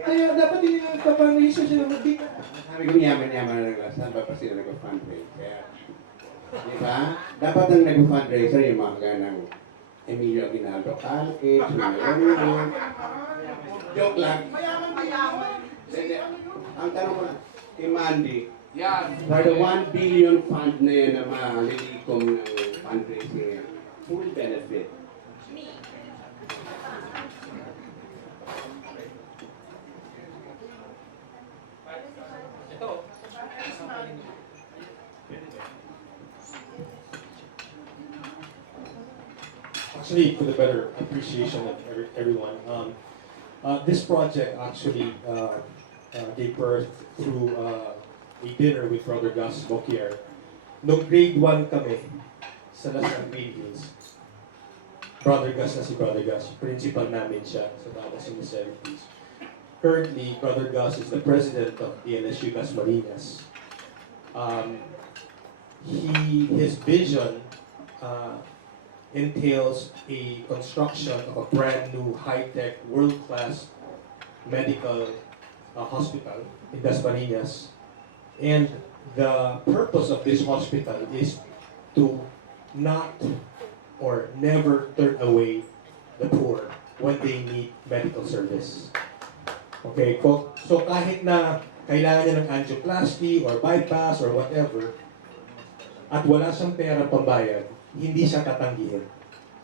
Kaya dapat din yung kapag-research sila mag-big. Sabi ko yaman-yaman na naglasan, ba't pa sila nag-fundraise? Kaya, di ba? Dapat ang nag-fundraiser yung mga ganang Emilio Aguinaldo Calque, joke lang. Ang tanong ko na, kay Mandy, for the 1 billion fund na yan na malilikom ng fundraising, who will benefit? Actually, for the better appreciation of everyone, this project actually gave birth through a dinner with Brother Gus Bokier. Noong grade 1 kami sa Las Green Hills, Brother Gus na si Brother Gus, principal namin siya sa Dallas in the 70s. Currently, Brother Gus is the president of the LSU Gus Marinas. His vision entails a construction of a brand new high-tech, world-class medical hospital in Dasmariñas. And the purpose of this hospital is to not or never turn away the poor when they need medical service. Okay, so kahit na kailangan niya ng angioplasty or bypass or whatever, at wala siyang pera pambayad, hindi siya tatanggihan.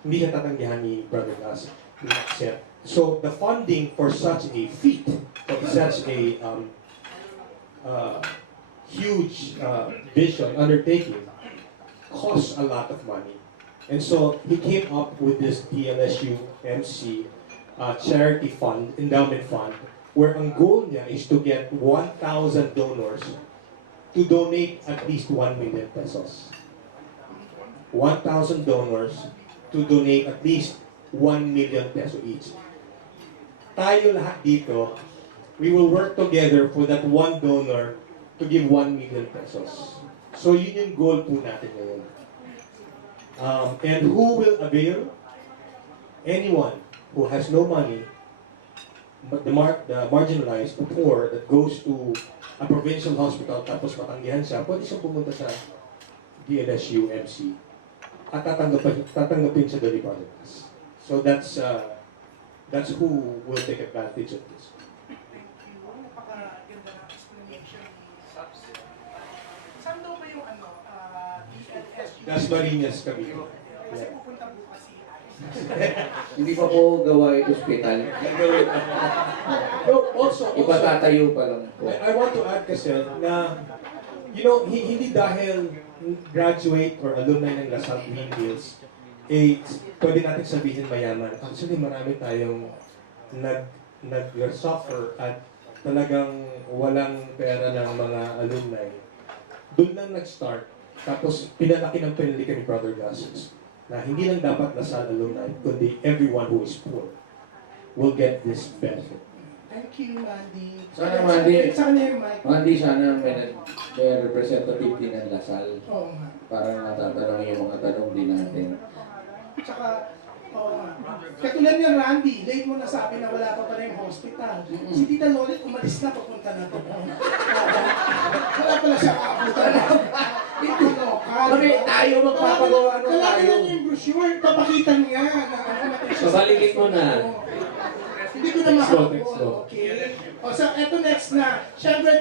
Hindi siya tatanggihan ni Brother Gus. So the funding for such a feat, for such a huge vision, undertaking, costs a lot of money. And so he came up with this DLSU MC charity fund, endowment fund, where ang goal niya is to get 1,000 donors to donate at least 1 million pesos. 1,000 donors to donate at least 1 million peso each. Tayo lahat dito, we will work together for that one donor to give 1 million pesos. So yun yung goal po natin ngayon. And who will avail? Anyone who has no money, but the marginalized, the poor, that goes to a provincial hospital tapos matanggihan siya, pwede siyang pumunta sa DLSU MC at tatanggapin siya doon ni Brother Gus. So that's who will take advantage of this. Thank you. Napakaganda ng explanation. Saan daw ba yung DLSU? Dasmariñas kami. Kasi pupunta bukas si Hindi pa po gawa yung ospital. No, also, Ipatatayo pa lang po. I want to add kasi na, hindi dahil graduate or alumni ng Lasal Green Hills, pwede natin sabihin mayaman. Actually, marami tayong nag-suffer at talagang walang pera ng mga alumni. Doon lang nag-start. Tapos, pinalaki ng ni Brother Gus na hindi lang dapat Lasal alumni, kundi everyone who is poor will get this benefit. Thank you, Mandy. Sana Mandy, Mandy, sana may representative din ng Lasal. Oo nga. Para matatanong yung mga tanong din natin. Tsaka, katulad niya, Randy, late mo nasabi na wala pa pala yung hospital. Si Tita Lolit umalis na, papunta na ito. Wala pala siya kaabutan. Ito lokal. Bakit tayo magpapagawa ng tayo? Kailangan niya yung brochure, papakita niya na Sabalikin mo na. Hindi ko na makakapon. Okay. So, eto next na. Siyempre,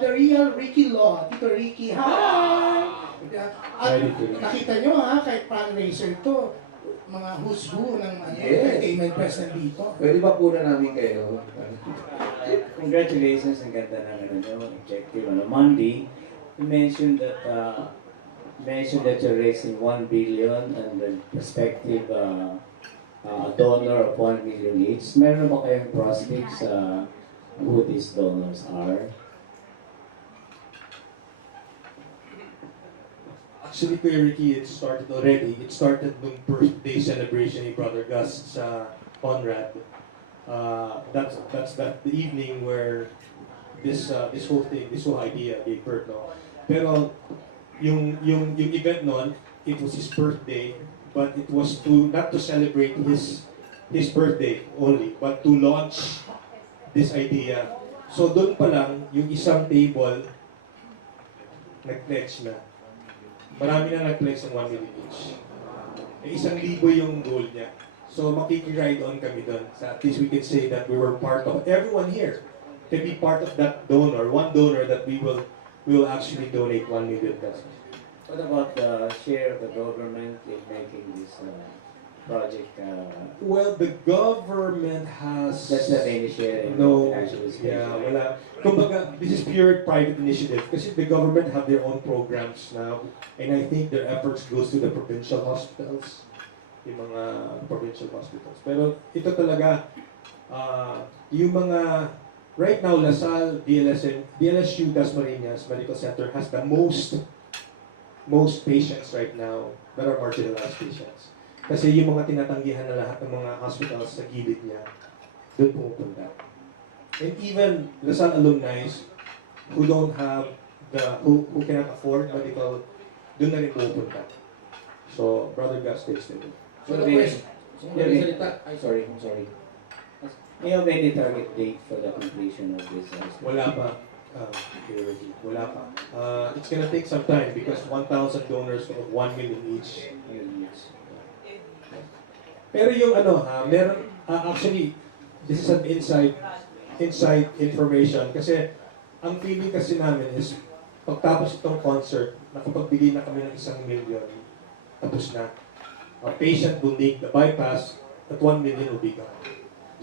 the real Ricky Law. Tito Ricky, hi! At nakita nyo kahit fundraiser to, mga who's who ng entertainment press nandito. Pwede ba puna namin kayo? Congratulations, ang ganda ng objective. Monday, you mentioned that you're raising 1 billion and the prospective donor of 1 million each. Meron ba kayong prospects who these donors are? Actually, Kuya Ricky, it started already. It started nung birthday celebration ni Brother Gus sa Conrad. That's the evening where this whole thing, this whole idea gave birth, no? Pero yung event noon, it was his birthday, but it was to not to celebrate his birthday only, but to launch this idea. So doon pa lang, yung isang table, nag-pledge na. Marami na nag-pledge ng 1 million each. Eh, 1,000 yung goal niya. So makikiride on kami doon. So at least we can say that we were part of, everyone here can be part of that donor, one donor that we will actually donate 1 million pesos. What about the share of the government in making this project? Well, the government has... That's not any share in No, actual space. yeah, wala. Kumbaga, this is pure private initiative kasi the government have their own programs now, and I think their efforts goes to the provincial hospitals, yung mga provincial hospitals. Pero ito talaga, yung mga, right now, Lasal, DLSU, Dasmariñas Medical Center has the most patients right now that are marginalized patients. Kasi yung mga tinatanggihan na lahat ng mga hospitals sa gilid niya, doon pumupunta. And even Lasal alumni who don't have who cannot afford medical, doon na rin pumupunta. So, Brother Gus takes it. So the question, I'm sorry. Do you have any target date for the completion of this? Wala pa. Wala pa. It's gonna take some time because 1,000 donors of 1 million each. Pero yung meron, actually, this is an inside information kasi ang feeling kasi namin is pagtapos itong concert, nakapagbigay na kami ng 1 million, tapos na. A patient will need the bypass, at 1 million will be gone.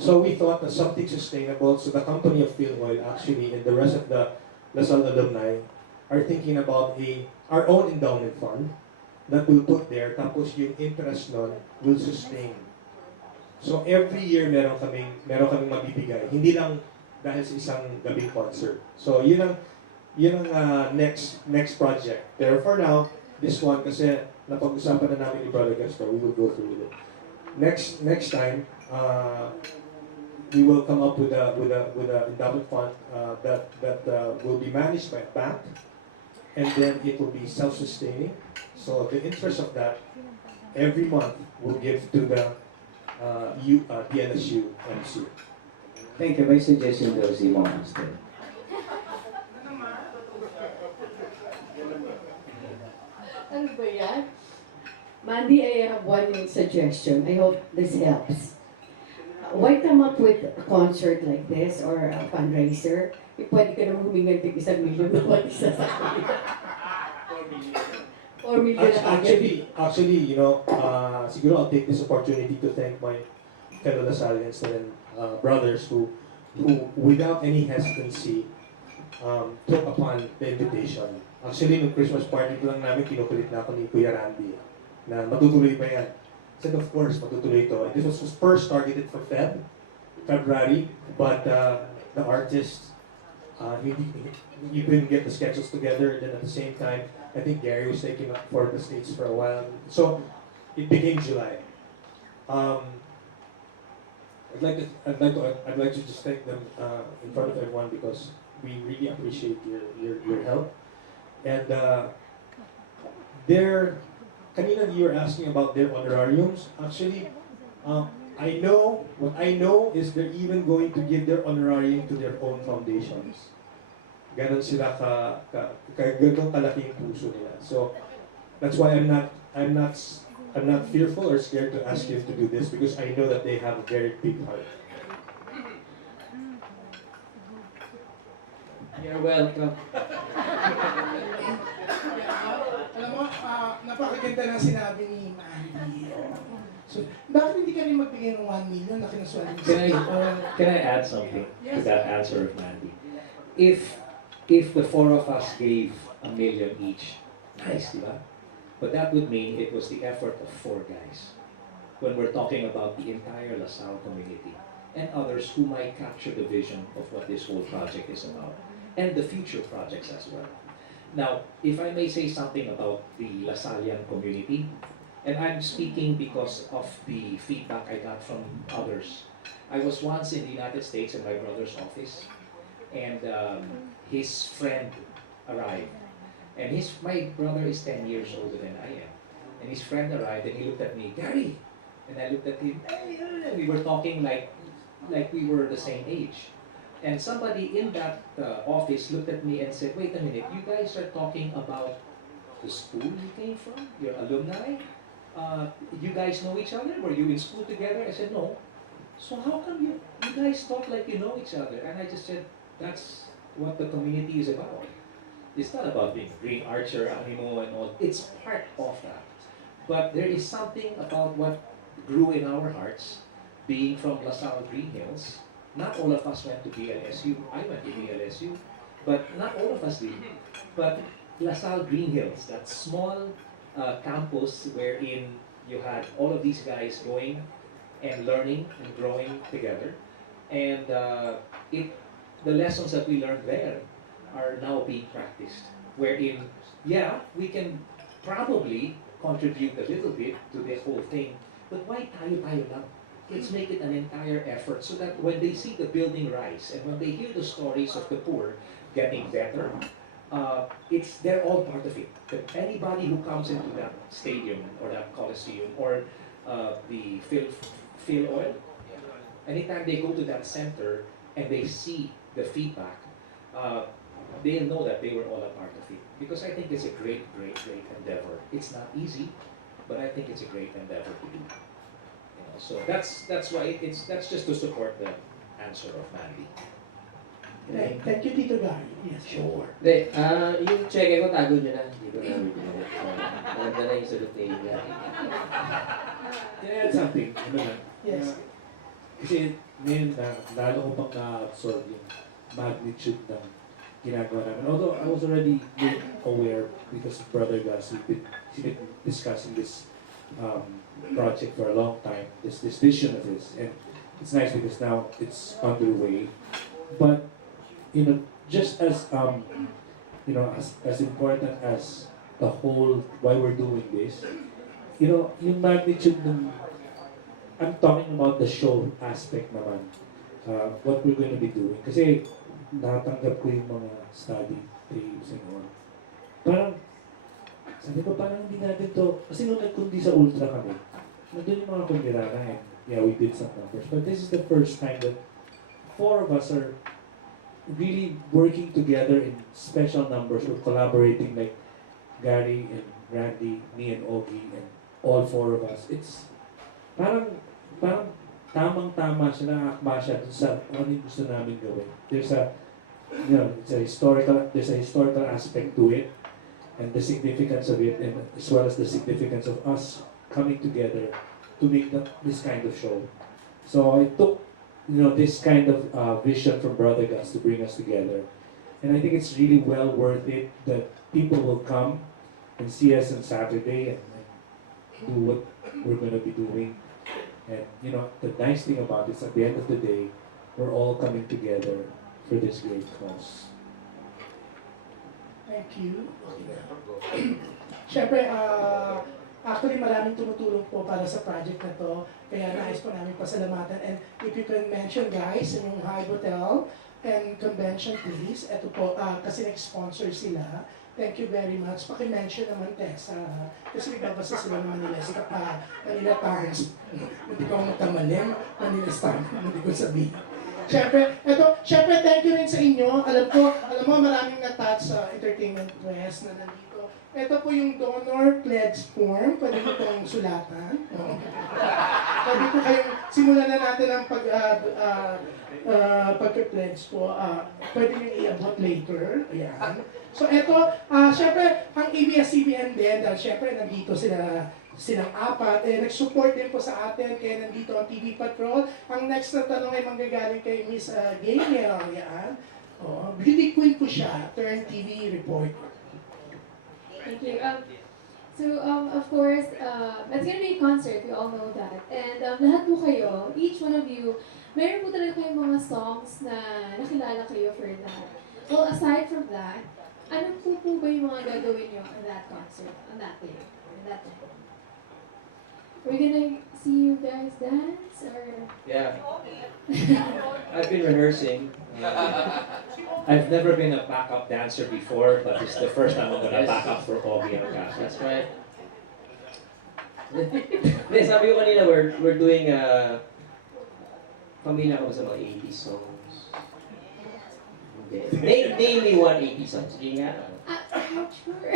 So we thought that something sustainable, so the company of Philhoil actually and the rest of the Lasal alumni are thinking about our own endowment fund that we'll put there, tapos yung interest nun will sustain. So every year meron kaming mabibigay, hindi lang dahil sa isang gabing concert. So yun ang next project. Pero for now, this one kasi napag-usapan na namin ni Brother Gusto, we will go through with it. Next time, we will come up with a endowment fund that will be managed by a bank, and then it will be self-sustaining. So the interest of that every month will give to the DLSU MC. Thank you. My suggestion though, Simon instead. Ano ba yan? Mandy, I have one suggestion. I hope this helps. Why come up with a concert like this or a fundraiser? Pwede ka naman humingan tig 1 million na wag isa sa kanila. 4 million na Actually, siguro I'll take this opportunity to thank my fellow Lasalians and brothers who without any hesitancy took upon the invitation. Actually, nung Christmas party ko lang namin, kinukulit na ako ni Kuya Randy na matutuloy ba yan? I said, of course, matutuloy ito. This was first targeted for February, but the artists, you couldn't get the schedules together. Then at the same time, I think Gary was taking up for the States for a while. So it became July. I'd like to just thank them in front of everyone because we really appreciate your help. And kanina you were asking about their honorariums. Actually, what I know is they're even going to give their honorarium to their own foundations. Ganon sila ganun kalaking puso nila. So that's why I'm not fearful or scared to ask them to do this because I know that they have a very big heart. You're welcome. Alam mo, napakaganda ng sinabi ni Mandy. So, bakit hindi ka rin magbigay ng 1 million na kinasuhan mo? Can I add something to Yes. that answer of Mandy? If the four of us gave 1 million each, nice, diba? But that would mean it was the effort of 4 guys. When we're talking about the entire LaSalle community and others who might capture the vision of what this whole project is about and the future projects as well. Now, if I may say something about the LaSallian community, and I'm speaking because of the feedback I got from others. I was once in the United States in my brother's office, and his friend arrived. And my brother is 10 years older than I am. And his friend arrived and he looked at me, Gary! And I looked at him, hey, we were talking like we were the same age. And somebody in that office looked at me and said, wait a minute, you guys are talking about the school you came from, your alumni? You guys know each other? Were you in school together? I said, no. So how come you guys talk like you know each other? And I just said, that's what the community is about. It's not about being a Green Archer, animo, and all. It's part of that. But there is something about what grew in our hearts, being from LaSalle Green Hills. Not all of us went to BLSU. I went to BLSU, but not all of us did. But LaSalle Green Hills, that small campus wherein you had all of these guys going and learning and growing together. And the lessons that we learned there are now being practiced. Wherein, yeah, we can probably contribute a little bit to the whole thing, but why tayo lang? Let's make it an entire effort so that when they see the building rise and when they hear the stories of the poor getting better, they're all part of it. That anybody who comes into that stadium or that coliseum or the Phil Oil, anytime they go to that center and they see the feedback, they'll know that they were all a part of it. Because I think it's a great, great, great endeavor. It's not easy, but I think it's a great endeavor to do. So that's why that's just to support the answer of Mandy. Thank you, Tito Gary. Yes, Sure. Hindi, yung check ko, tago nyo na. Hindi ko na maganda na yung sagot ni Gary. Can I add something? Ano lang? Yes. Kasi ngayon lalo ko pang na-absorb yung magnitude ng ginagawa namin. Although I was already aware because of Brother Gus, he's been discussing this project for a long time, this vision of his, and it's nice because now it's underway. But just as as important as the whole why we're doing this, yung magnitude ng I'm talking about the show aspect naman, what we're going to be doing. Kasi natanggap ko yung mga study tapes and all. Sabi ko, parang hindi natin to, kasi nung nagkundi sa Ultra kami, nandun yung mga kumbirana and yeah, we did some numbers. But this is the first time that four of us are really working together in special numbers. We're collaborating like Gary and Randy, me and Ogie, and all four of us. It's parang tamang-tama siya, nakakma siya dun sa ano yung gusto namin gawin. There's a historical aspect to it, and the significance of it, and as well as the significance of us coming together to make this kind of show. So I took, this kind of vision from Brother Gus to bring us together, and I think it's really well worth it that people will come and see us on Saturday and do what we're going to be doing. And the nice thing about this, at the end of the day, we're all coming together for this great cause. Thank you. Siyempre, actually maraming tumutulong po para sa project na to. Kaya nais po namin pasalamatan. And if you can mention guys, yung Hive Hotel and Convention please. Ito po, kasi nag-sponsor sila. Thank you very much. Paki-mention naman, Tessa. Kasi nagbabasa sila ng Manila Times. Hindi ko magtamalim. Manila Times. Hindi ko sabihin. Siyempre, thank you rin sa inyo. Alam mo, maraming na-touch sa Entertainment Press na nandito. Ito po yung donor pledge form. Pwede mo itong sulatan. Pwede po kayong, simulan na natin ang pag-pledge po. Pwede nyo i-abot later. Ayan. So ito, syempre, ang ABS-CBN din, dahil syempre nandito silang apat, nag-support din po sa atin, kaya nandito ang TV Patrol. Ang next na tanong ay manggagaling kay Miss Gaynel. Ayan. Beauty queen po siya, turn TV reporter. Thank you. Of course, it's gonna be a concert, we all know that. And lahat po kayo, each one of you, meron po talaga kayong mga songs na nakilala kayo for that. Well, aside from that, ano po ba yung mga gagawin nyo on that concert, on that day, on that time? we're gonna see you guys dance or? Yeah. I've been rehearsing. I've never been a backup dancer before, but it's the first time I'm gonna back up for Ogie Alcasid. That's right. Hindi, sabi ko kanina, we're doing pamilya ko ba sa mga 80s songs? Hindi. Name me one 80s song. Sige nga. I'm not sure.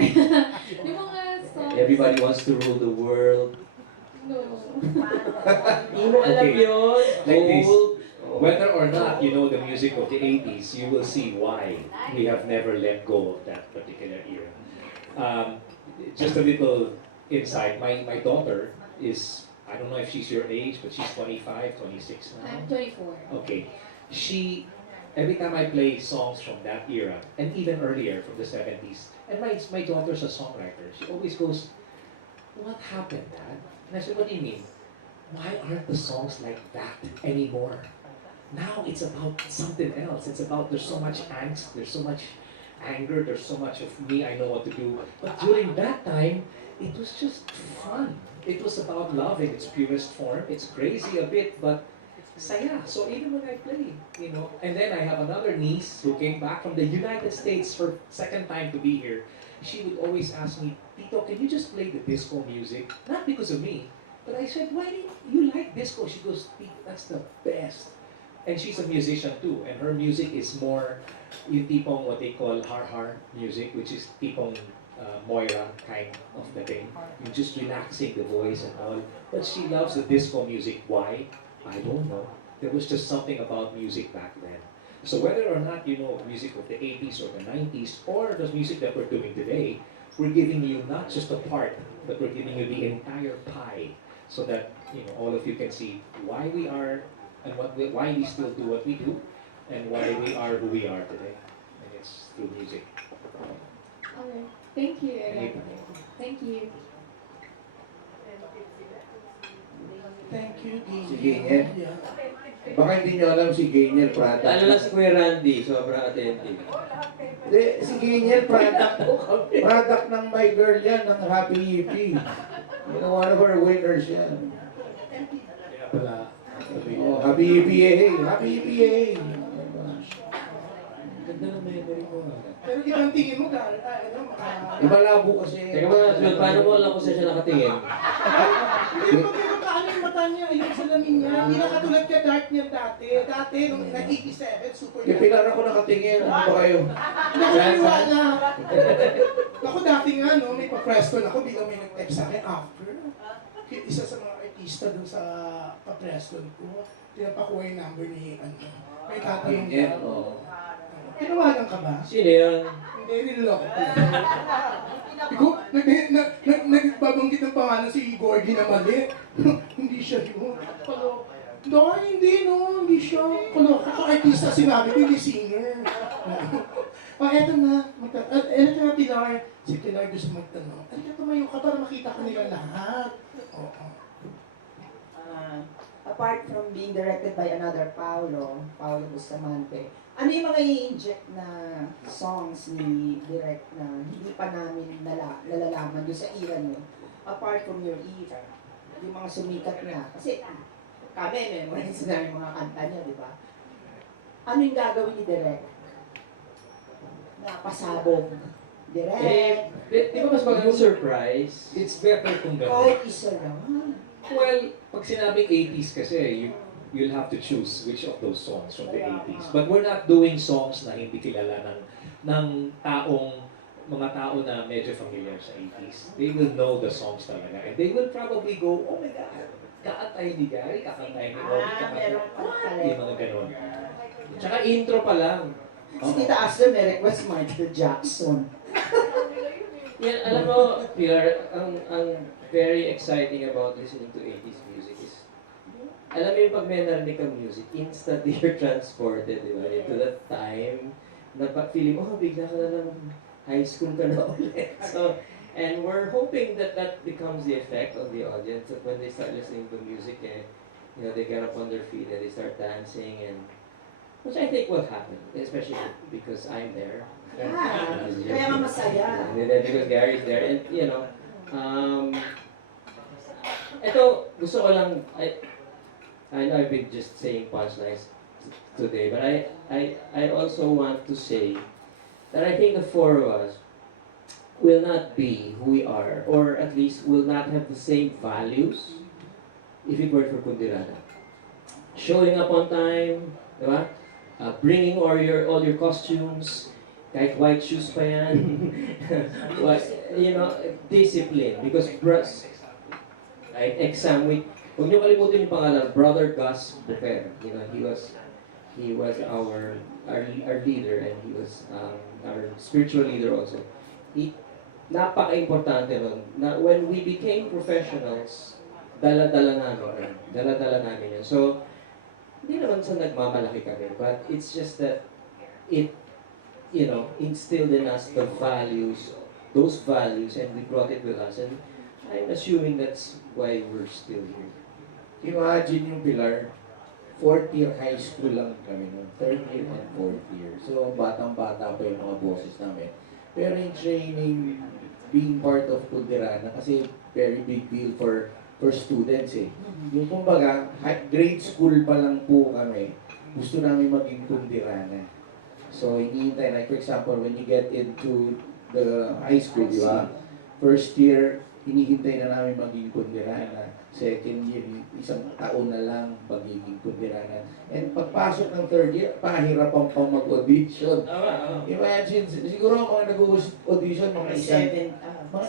Yung mga songs. Everybody wants to rule the world. No. Hindi mo alam Okay. yun. Like this. Gold. Whether or not you know the music of the 80s, you will see why we have never let go of that particular era. Just a little insight. My daughter is, I don't know if she's your age, but she's 25, 26 now. I'm 24. Okay. Every time I play songs from that era, and even earlier from the 70s, and my daughter's a songwriter, she always goes, "What happened, Dad?" And I said, "What do you mean? Why aren't the songs like that anymore? Now it's about something else. It's about there's so much angst, there's so much anger, there's so much of me, I know what to do." But during that time, it was just fun. It was about love in its purest form. It's crazy a bit, but saya. So even when I play, and then I have another niece who came back from the United States for second time to be here. She would always ask me, "Tito, can you just play the disco music?" Not because of me, but I said, "Why do you like disco?" She goes, "Tito, that's the best." And she's a musician too, and her music is more yung tipong what they call har-har music, which is tipong Moira kind of the thing. You're just relaxing the voice and all. But she loves the disco music. Why? I don't know. There was just something about music back then. So whether or not you know music of the 80s or the 90s or the music that we're doing today, we're giving you not just a part, but we're giving you the entire pie so that all of you can see why we are and why we still do what we do and why we are who we are today. And it's through music. Alright. Thank you. Anytime. Thank you. Thank you, Gigi. Si Geniel. Yeah. Baka hindi nyo alam si Geniel product. Ano lang si Kuya Randy, sobrang attentive. Hindi, si Geniel product ng My Girl yan, ng Happy Yippee. One of our winners yan. Kaya pala, Oh, Happy Yippee, hey! Happy Yippee, hey! Ganda ng memory mo. Pero ibang tingin mo, Ibalabo kasi. Teka muna, Jules, paano mo alam kung saan siya nakatingin? Hindi mo kaano yung mata niya, yung salamin niya. Hindi na katulad ka dark niya dati. Dati, nung 87, super Yung pilar ako nakatingin, ano ba kayo? Hindi ako naniwala. Ako dati nga, no, may pa-PressCon ako, biglang may nag-text sa akin after. Isa sa mga artista dun sa pa-PressCon ko, pinapakuha yung number ni, may tatanong niya. Tinawagan ka ba? Sino yan? Hindi, niloloko ko. Ikaw, nagbabanggit ng pangalan si Gorgie na mali. Hindi siya yun. No, hindi siya. Artista sinabi ko, hindi singer. Eto na, Pilar. Si Pilar gusto magtanong. Ano ka tumayo ka para makita ko nila lahat? Oo. Apart from being directed by another Paulo Bustamante, ano yung mga i-inject na songs ni Direk na hindi pa namin nalalaman doon sa era niyo? Apart from your era, yung mga sumikat na. Kasi kami, memorize na yung mga kanta niya, di ba? Ano yung gagawin ni Direk? Napasabog. Direk. Di ba mas magandang surprise? It's better kung gano'n. Kahit isa lang. Well, pag sinabing 80s kasi, you'll have to choose which of those songs from the 80s. But we're not doing songs na hindi kilala ng mga tao na medyo familiar sa 80s. They will know the songs talaga. And they will probably go, "Oh my God, kakantay ni Gary, kakantay ni Ogie, kakantay." Meron pa pala. Yung mga ganon. Tsaka intro pa lang. Si Tita Astor may request Michael Jackson. Yan, alam mo, Pilar, ang very exciting about listening to 80s music is, alam mo yung pag may narinig kang music, instantly you're transported, di ba, into that time, na feeling, bigla ka na lang high school ka na ulit. So, and we're hoping that becomes the effect on the audience, that when they start listening to music, they get up on their feet and they start dancing, and which I think will happen, especially because I'm there. Yeah, kaya nga masaya. And then because Gary's there, and Ito, gusto ko lang, I know I've been just saying punchlines today, but I also want to say that I think the four of us will not be who we are, or at least will not have the same values if it weren't for Kundirana. Showing up on time, di ba? Bringing all your costumes, kahit white shoes pa yan. You know, discipline. Because right, exam week, huwag niyo kalimutan yung pangalan, Brother Gus Bufer. You know, he was our leader, and he was our spiritual leader also. Napaka-importante nun, na when we became professionals, dala-dala namin yun. So, hindi naman sa nagmamalaki kami, but it's just that it, you know, instilled in us the values, those values, and we brought it with us. And I'm assuming that's why we're still here. Imagine yung Pilar, 4th year high school lang kami noon, 3rd year and 4th year. So, batang-bata pa yung mga boses namin. Pero yung training, being part of Kundirana, kasi very big deal for students eh. Yung kumbaga, grade school pa lang po kami, gusto namin maging Kundirana. So, hinihintay, like for example, when you get into the high school, di ba? First year, hinihintay na namin maging Kundirana. Second year, isang taon na lang magiging Kundirana. And pagpasok ng third year, pahirapan pang mag-audition. Imagine, siguro mga nag-audition, mga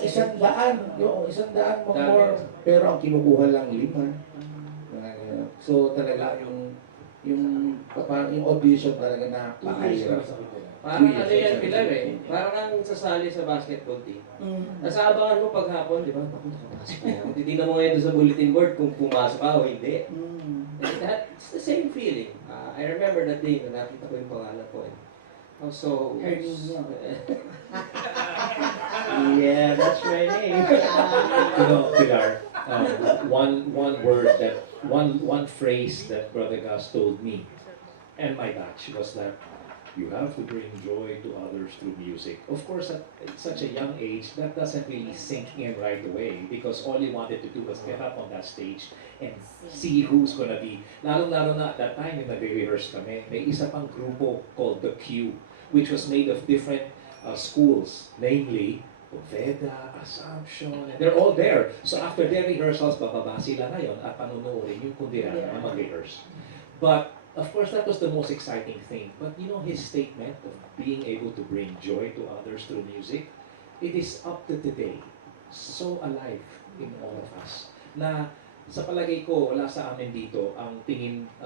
isang daan, yung isang daan more, pero ang kinukuha lang 5. So talaga yung audition talaga napakahirap. Parang ano yan, Pilar eh. Parang kang sasali sa basketball team. Nasa abangan mo paghapon, di ba? Naku, nakapasok na ako. Titignan mo ngayon doon sa bulletin board kung pumasok ka o hindi. That's the same feeling. I remember that day na nakita ko yung pangalan ko. Also, yeah, that's my name. You know, Pilar, one phrase that Brother Gus told me and my batch was that you have to bring joy to others through music. Of course, at such a young age, that doesn't really sink in right away because all you wanted to do was get up on that stage and see who's gonna be. Lalo-lalo na at that time, yung nag-rehearse kami, may isa pang grupo called The Q, which was made of different schools, namely Poveda, Assumption, and they're all there. So after their rehearsals, bababa sila ngayon at panunuorin yung Kundirana na mag-rehearse. But of course, that was the most exciting thing. But you know his statement of being able to bring joy to others through music, it is up to today, so alive in all of us. Na sa palagay ko, wala sa amin dito ang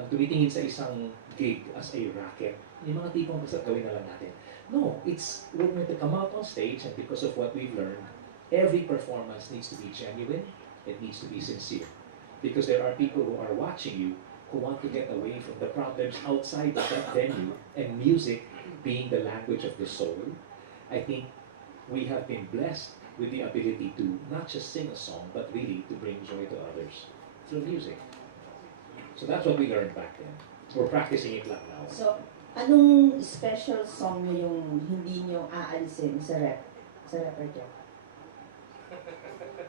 tumitingin sa isang gig as a racket. Yung mga tipong basta gawin na lang natin. No, it's we're going to come out on stage, and because of what we've learned, every performance needs to be genuine, it needs to be sincere. Because there are people who are watching you who want to get away from the problems outside of that venue, and music being the language of the soul, I think we have been blessed with the ability to not just sing a song, but really to bring joy to others through music. So that's what we learned back then. We're practicing it lang now. So, anong special song nyo yung hindi nyo aalisin sa repertoire?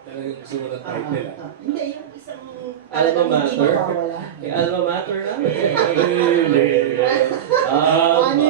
Talagang gusto mo ng title Hindi, yung isang Alma hindi Mater? mawawala. Alma Mater na? Alma